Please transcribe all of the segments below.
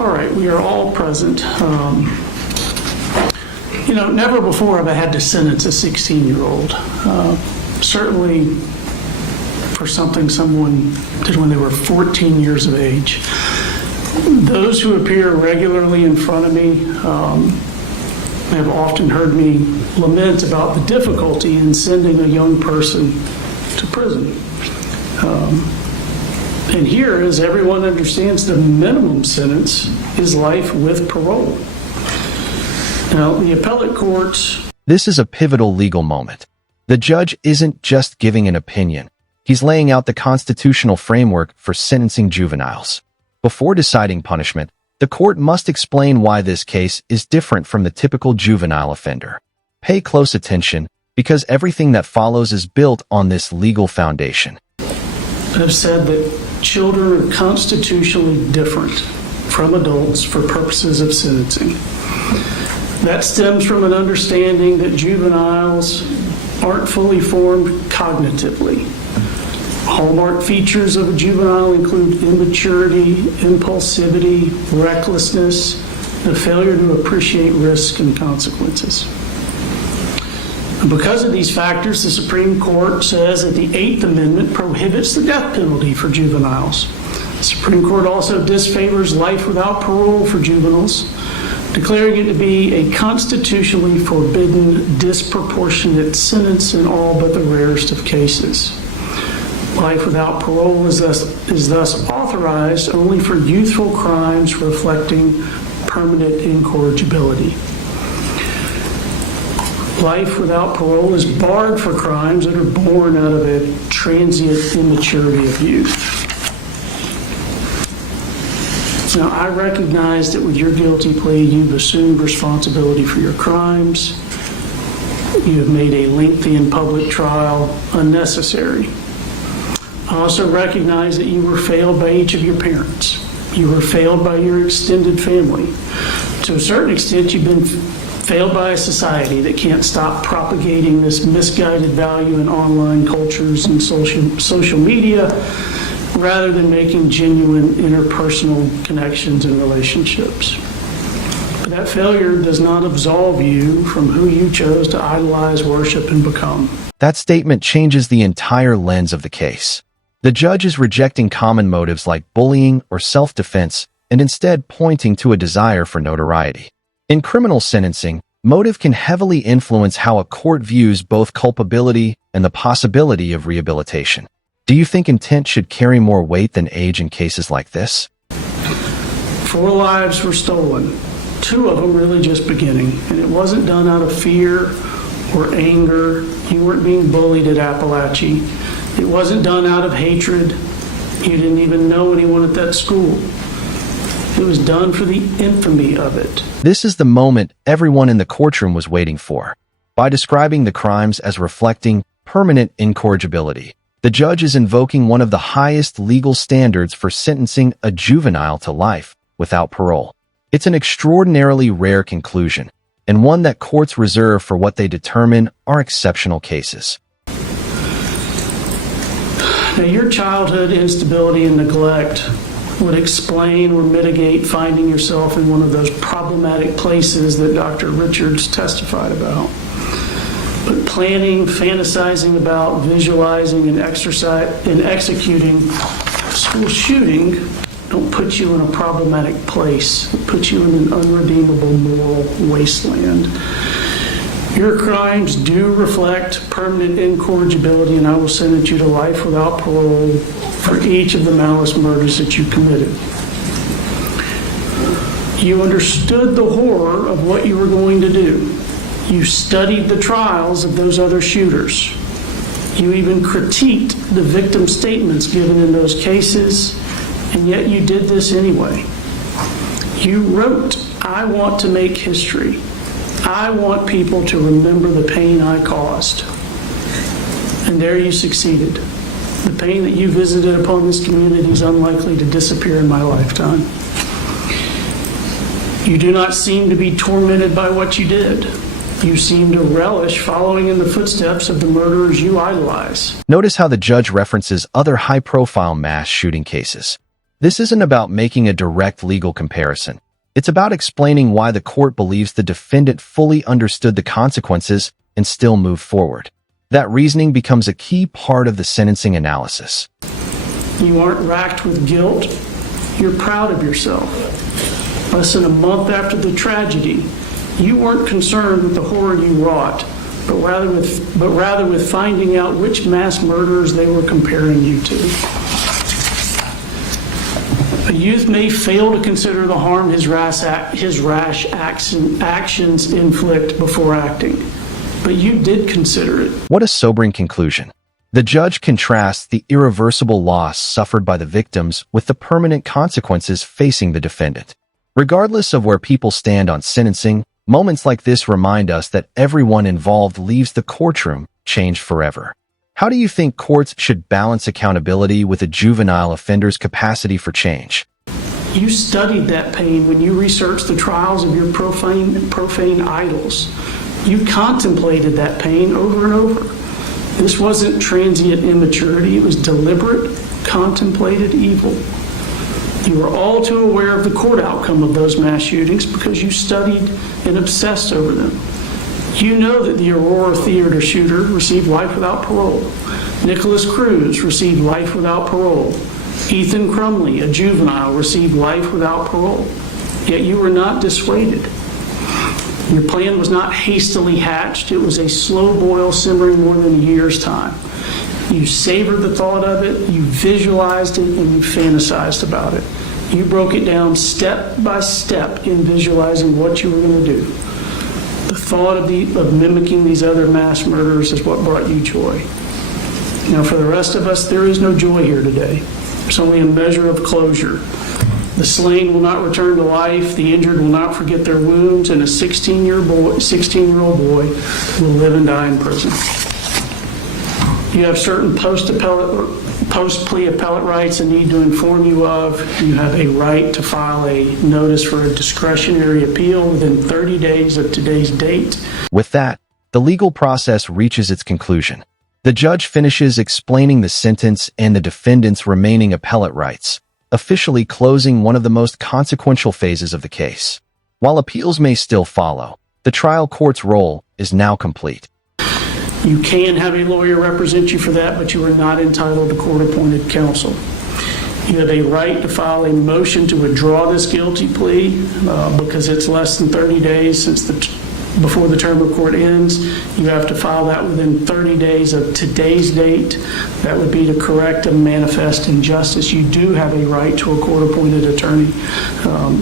All right, we are all present. Never before have I had to sentence a 16-year-old. Certainly for something someone did when they were 14 years of age. Those who appear regularly in front of me have often heard me lament about the difficulty in sending a young person to prison. And here, as everyone understands, the minimum sentence is life with parole. Now, the appellate courts... This is a pivotal legal moment. The judge isn't just giving an opinion. He's laying out the constitutional framework for sentencing juveniles. Before deciding punishment, the court must explain why this case is different from the typical juvenile offender. Pay close attention, because everything that follows is built on this legal foundation. I've said that children are constitutionally different from adults for purposes of sentencing. That stems from an understanding that juveniles aren't fully formed cognitively. Hallmark features of a juvenile include immaturity, impulsivity, recklessness, and a failure to appreciate risk and consequences. And because of these factors, the Supreme Court says that the Eighth Amendment prohibits the death penalty for juveniles. The Supreme Court also disfavors life without parole for juveniles, declaring it to be a constitutionally forbidden, disproportionate sentence in all but the rarest of cases. Life without parole is thus authorized only for youthful crimes reflecting permanent incorrigibility. Life without parole is barred for crimes that are born out of a transient immaturity of youth. Now, I recognize that with your guilty plea, you've assumed responsibility for your crimes. You have made a lengthy and public trial unnecessary. I also recognize that you were failed by each of your parents. You were failed by your extended family. To a certain extent, you've been failed by a society that can't stop propagating this misguided value in online cultures and social media, rather than making genuine interpersonal connections and relationships. But that failure does not absolve you from who you chose to idolize, worship, and become. That statement changes the entire lens of the case. The judge is rejecting common motives like bullying or self-defense and instead pointing to a desire for notoriety. In criminal sentencing, motive can heavily influence how a court views both culpability and the possibility of rehabilitation. Do you think intent should carry more weight than age in cases like this? 4 lives were stolen, 2 of them really just beginning, and it wasn't done out of fear or anger. You weren't being bullied at Apalachee. It wasn't done out of hatred. You didn't even know anyone at that school. It was done for the infamy of it. This is the moment everyone in the courtroom was waiting for. By describing the crimes as reflecting permanent incorrigibility, the judge is invoking one of the highest legal standards for sentencing a juvenile to life without parole. It's an extraordinarily rare conclusion, and one that courts reserve for what they determine are exceptional cases. Now, your childhood instability and neglect would explain or mitigate finding yourself in one of those problematic places that Dr. Richards testified about. But planning, fantasizing about, visualizing, and executing a school shooting don't put you in a problematic place. It puts you in an unredeemable moral wasteland. Your crimes do reflect permanent incorrigibility, and I will sentence you to life without parole for each of the malice murders that you committed. You understood the horror of what you were going to do. You studied the trials of those other shooters. You even critiqued the victim statements given in those cases, and yet you did this anyway. You wrote, "I want to make history. I want people to remember the pain I caused." And there you succeeded. The pain that you visited upon this community is unlikely to disappear in my lifetime. You do not seem to be tormented by what you did. You seem to relish following in the footsteps of the murderers you idolize. Notice how the judge references other high-profile mass shooting cases. This isn't about making a direct legal comparison. It's about explaining why the court believes the defendant fully understood the consequences and still moved forward. That reasoning becomes a key part of the sentencing analysis. You aren't racked with guilt. You're proud of yourself. Less than a month after the tragedy, you weren't concerned with the horror you wrought, but rather with finding out which mass murderers they were comparing you to. A youth may fail to consider the harm his rash actions inflict before acting, but you did consider it. What a sobering conclusion. The judge contrasts the irreversible loss suffered by the victims with the permanent consequences facing the defendant. Regardless of where people stand on sentencing, moments like this remind us that everyone involved leaves the courtroom changed forever. How do you think courts should balance accountability with a juvenile offender's capacity for change? You studied that pain when you researched the trials of your profane idols. You contemplated that pain over and over. This wasn't transient immaturity. It was deliberate, contemplated evil. You were all too aware of the court outcome of those mass shootings because you studied and obsessed over them. You know that the Aurora Theater shooter received life without parole. Nicholas Cruz received life without parole. Ethan Crumley, a juvenile, received life without parole. Yet you were not dissuaded. Your plan was not hastily hatched. It was a slow boil simmering more than a year's time. You savored the thought of it, you visualized it, and you fantasized about it. You broke it down step by step in visualizing what you were going to do. The thought of mimicking these other mass murderers is what brought you joy. Now, for the rest of us, there is no joy here today. There's only a measure of closure. The slain will not return to life, the injured will not forget their wounds, and a 16-year-old boy will live and die in prison. You have certain post-plea appellate rights I need to inform you of. You have a right to file a notice for a discretionary appeal within 30 days of today's date. With that, the legal process reaches its conclusion. The judge finishes explaining the sentence and the defendant's remaining appellate rights, officially closing one of the most consequential phases of the case. While appeals may still follow, the trial court's role is now complete. You can have a lawyer represent you for that, but you are not entitled to court-appointed counsel. You have a right to file a motion to withdraw this guilty plea because it's less than 30 days before the term of court ends. You have to file that within 30 days of today's date. That would be to correct a manifest injustice. You do have a right to a court-appointed attorney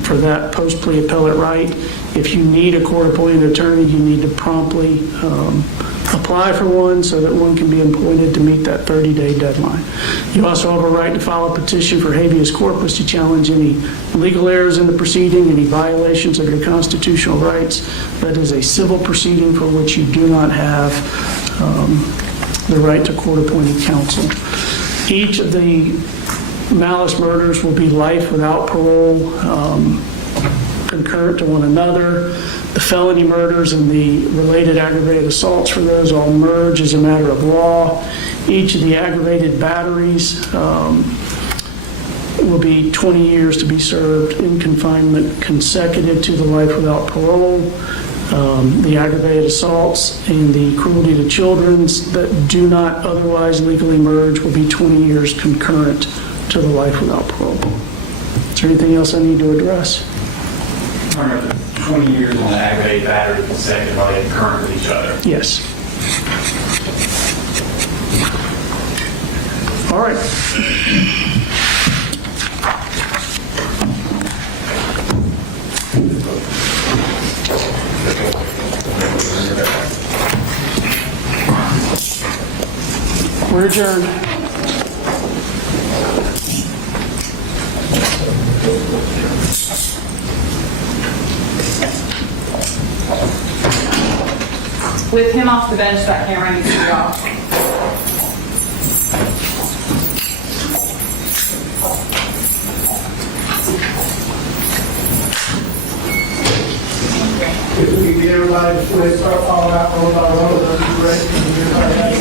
for that post-plea appellate right. If you need a court-appointed attorney, you need to promptly apply for one so that one can be appointed to meet that 30-day deadline. You also have a right to file a petition for habeas corpus to challenge any legal errors in the proceeding, any violations of your constitutional rights. That is a civil proceeding for which you do not have the right to court-appointed counsel. Each of the malice murders will be life without parole, concurrent to one another. The felony murders and the related aggravated assaults for those all merge as a matter of law. Each of the aggravated batteries will be 20 years to be served in confinement consecutive to the life without parole. The aggravated assaults and the cruelty to children that do not otherwise legally merge will be 20 years concurrent to the life without parole. Is there anything else I need to address? 20 years on the aggravated battery consecutive, are they concurrent with each other? Yes. All right. We're adjourned. With him off the bench, that camera needs to be off. If we can get everybody before they start falling out roll by roll, that'd be great.